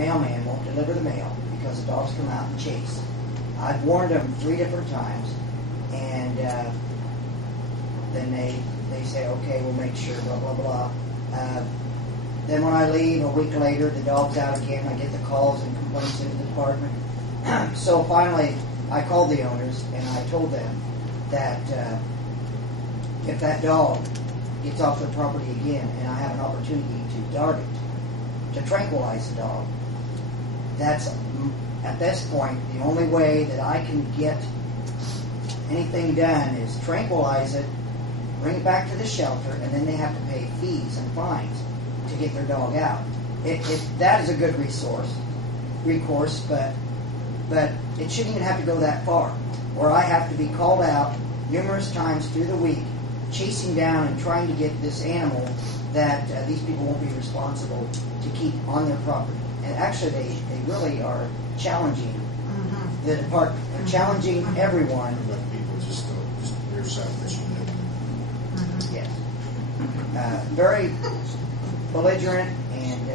mailman won't deliver the mail because the dogs come out and chase. I've warned them 3 different times, and then they say, okay, we'll make sure, blah, blah, blah. Then when I leave, a week later, the dog's out again. I get the calls and complaints into the department. So finally, I called the owners, and I told them that if that dog gets off their property again, and I have an opportunity to dart it, to tranquilize the dog, that's, at this point, the only way that I can get anything done is tranquilize it, bring it back to the shelter, and then they have to pay fees and fines to get their dog out. That is a good recourse, but it shouldn't even have to go that far, where I have to be called out numerous times through the week, chasing down and trying to get this animal that these people won't be responsible to keep on their property. And actually, they really are challenging the department. They're challenging everyone. People just they're selfish. Yes. Very belligerent, and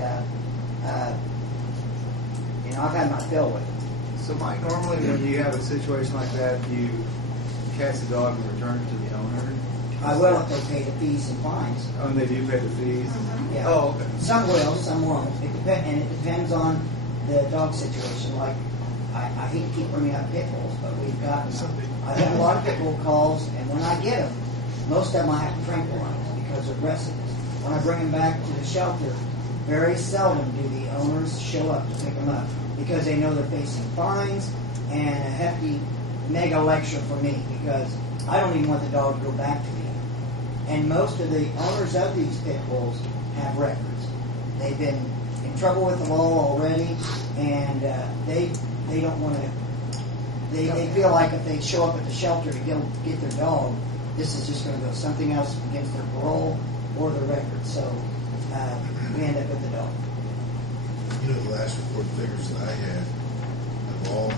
I've had my fill with it. So, Mike, normally when you have a situation like that, you catch the dog and return it to the owner? I will if they pay the fees and fines. Oh, and they do pay the fees? Yeah. Oh, okay. Some will, some won't. And it depends on the dog situation. Like, I hate to keep bringing up pit bulls, but I've had a lot of pit bull calls, and when I get them, most of them I have to tranquilize because of aggressiveness. When I bring them back to the shelter, very seldom do the owners show up to pick them up because they know they're facing fines and a hefty mega lecture from me because I don't even want the dog to go back to me. And most of the owners of these pit bulls have records. They've been in trouble with the law already, and they don't want to. They feel like if they show up at the shelter to get their dog, this is just going to go something else against their parole or their record. So we end up with the dog. You know, the last report figures that I had of all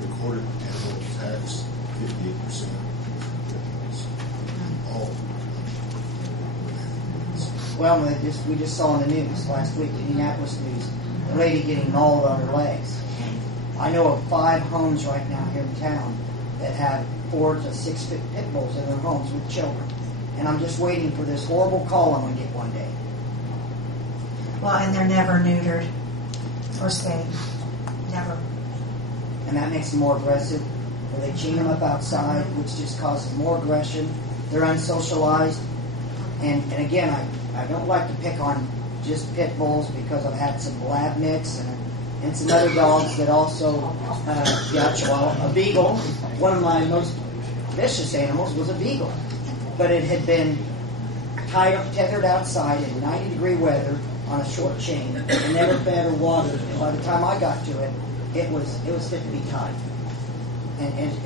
recorded animal attacks, 58%. All. Well, we just saw in the news last week, Indianapolis news, a lady getting mauled on her legs. I know of 5 homes right now here in town that have 4 to 6 pit bulls in their homes with children. And I'm just waiting for this horrible call I'm going to get one day. Well, and they're never neutered or spayed. Never. And that makes them more aggressive. Or they chain them up outside, which just causes more aggression. They're unsocialized. And again, I don't like to pick on just pit bulls because I've had some lab mix and some other dogs that also a beagle. One of my most vicious animals was a beagle. But it had been tethered outside in 90-degree weather on a short chain and never fed or watered. And by the time I got to it, it was fit to be tied. And it's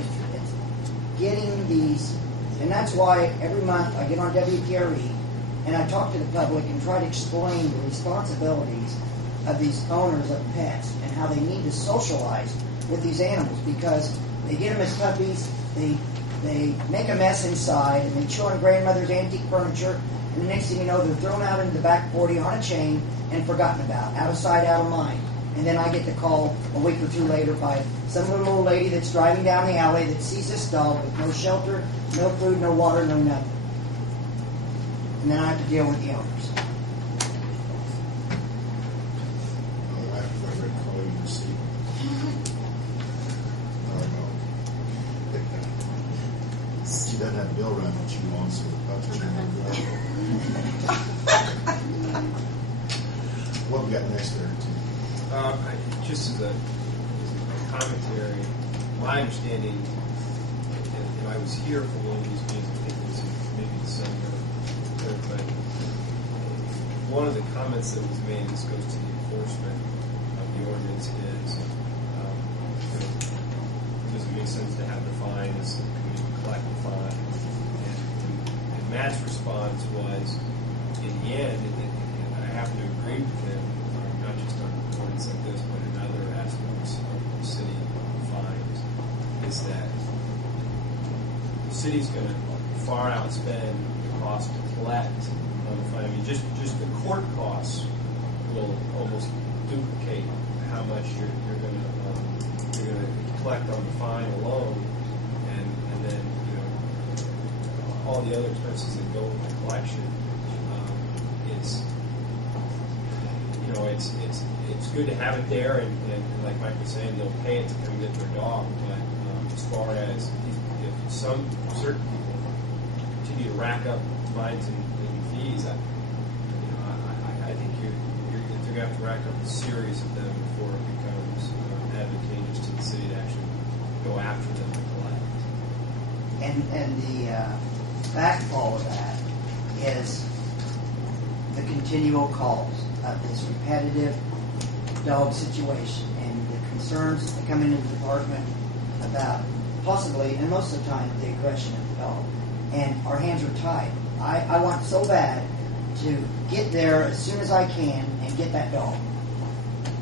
getting these, and that's why every month I get on WPRE and I talk to the public and try to explain the responsibilities of these owners of pets and how they need to socialize with these animals because they get them as puppies, they make a mess inside, and they chew on grandmother's antique furniture, and the next thing you know, they're thrown out into the back 40 on a chain and forgotten about, out of sight, out of mind. And then I get the call a week or 2 later by some little old lady that's driving down the alley that sees this dog with no shelter, no food, no water, no nothing. And then I have to deal with the owners. She doesn't have Bill around when she wants to. What we got next there? Just as a commentary, my understanding, and I was here for one of these meetings, I think it was maybe December 3rd, but one of the comments that was made, this goes to the enforcement of the ordinance, is does it make sense to have the fines, can we collect the fine? And Matt's response was, in the end, and I happen to agree with him, not just on ordinance like this, but in other aspects of the city fines, is that the city's going to far outspend the cost to collect on the fine. I mean, just the court costs will almost duplicate how much you're going to collect on the fine alone, and then all the other expenses that go with the collection. It's good to have it there, and like Mike was saying, they'll pay it to come get their dog. But as far as if certain people continue to rack up fines and fees, I think they're going to have to rack up a series of them before it becomes advantageous to the city to actually go after them and collect. And the backfall of that is the continual calls of this repetitive dog situation and the concerns that come into the department about possibly, and most of the time, the aggression of the dog. And our hands are tied. I want so bad to get there as soon as I can and get that dog.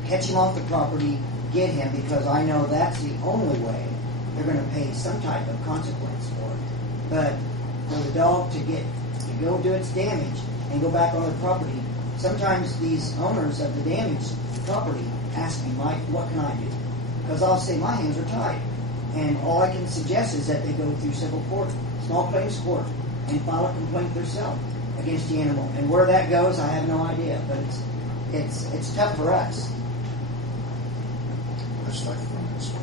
Catch him off the property, get him, because I know that's the only way they're going to pay some type of consequence for it. But for the dog to go do its damage and go back on the property, sometimes these owners of the damaged property ask me, Mike, what can I do? Because I'll say my hands are tied. And all I can suggest is that they go through civil court, small claims court, and file a complaint themselves against the animal. And where that goes, I have no idea. But it's tough for us. Much like from this one.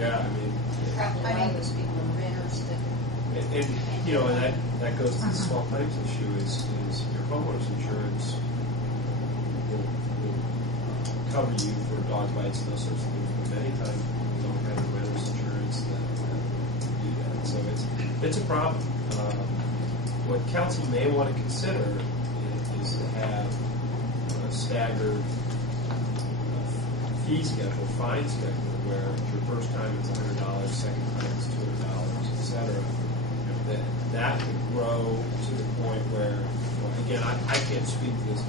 Yeah, I mean, Probably a lot of those people are renters that. and that goes to the small claims issue is your homeowner's insurance will cover you for dog bites and those sorts of things, but many times you don't have a renter's insurance that do that. So it's a problem. What council may want to consider is to have a staggered fee schedule, fine schedule, where your first time it's $100, second time it's $200, etc. That could grow to the point where, again, I can't speak to this,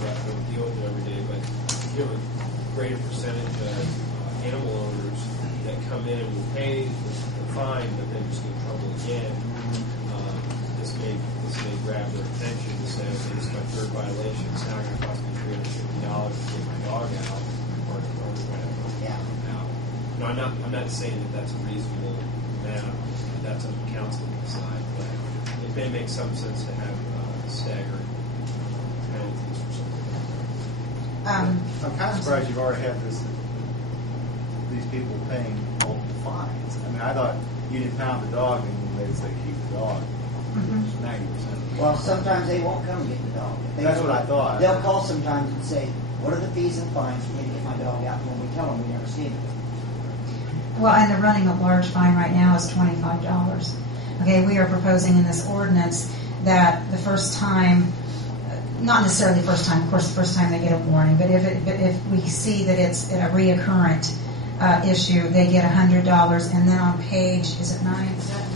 I don't deal with it every day, but you have a greater percentage of animal owners that come in and will pay the fine, but then just get in trouble again. This may grab their attention to say, okay, this is my third violation. It's now going to cost me $350 to get my dog out or whatever. Yeah. Now, I'm not saying that that's a reasonable amount. That's up to council to decide, but it may make some sense to have staggered penalties for something. I'm kind of surprised you've already had these people paying multiple fines. I mean, I thought you'd impound the dog and they'd say keep the dog. 90%. Well, sometimes they won't come get the dog. That's what I thought. They'll call sometimes and say, what are the fees and fines for me to get my dog out? And when we tell them, we never see it. Well, and the running at large fine right now is $25. Okay, we are proposing in this ordinance that the first time, not necessarily the first time, of course the first time they get a warning, but if we see that it's a reoccurrent issue, they get $100, and then on page, is it 9? Is that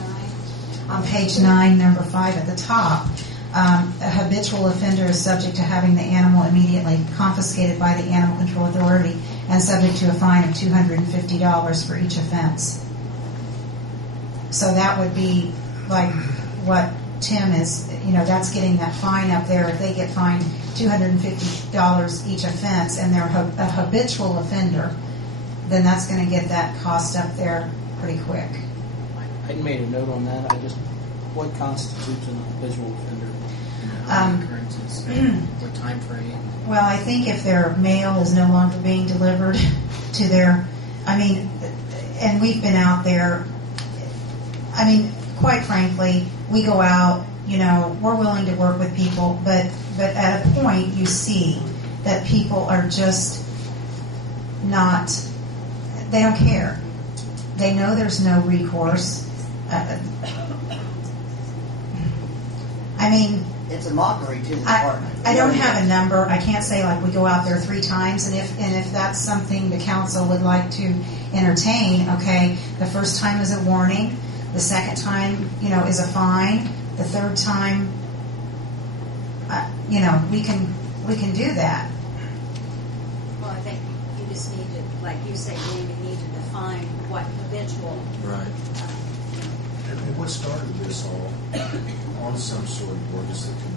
9? On page 9, number 5 at the top, a habitual offender is subject to having the animal immediately confiscated by the Animal Control Authority and subject to a fine of $250 for each offense. So that would be like what Tim is, that's getting that fine up there. If they get fined $250 each offense and they're a habitual offender, then that's going to get that cost up there pretty quick. I made a note on that. What constitutes an habitual offender? Occurrences, what time frame? Well, I think if their mail is no longer being delivered to and we've been out there, quite frankly, we go out, we're willing to work with people, but at a point you see that people are just not, they don't care. They know there's no recourse. It's a mockery to the department. I don't have a number. I can't say like we go out there 3 times, and if that's something the council would like to entertain, okay, the first time is a warning, the second time, is a fine, the third time, we can do that. Well, I think you just need to, like you say, Dave, you need to define what habitual. Right. And what started this all on some sort of ordinance that could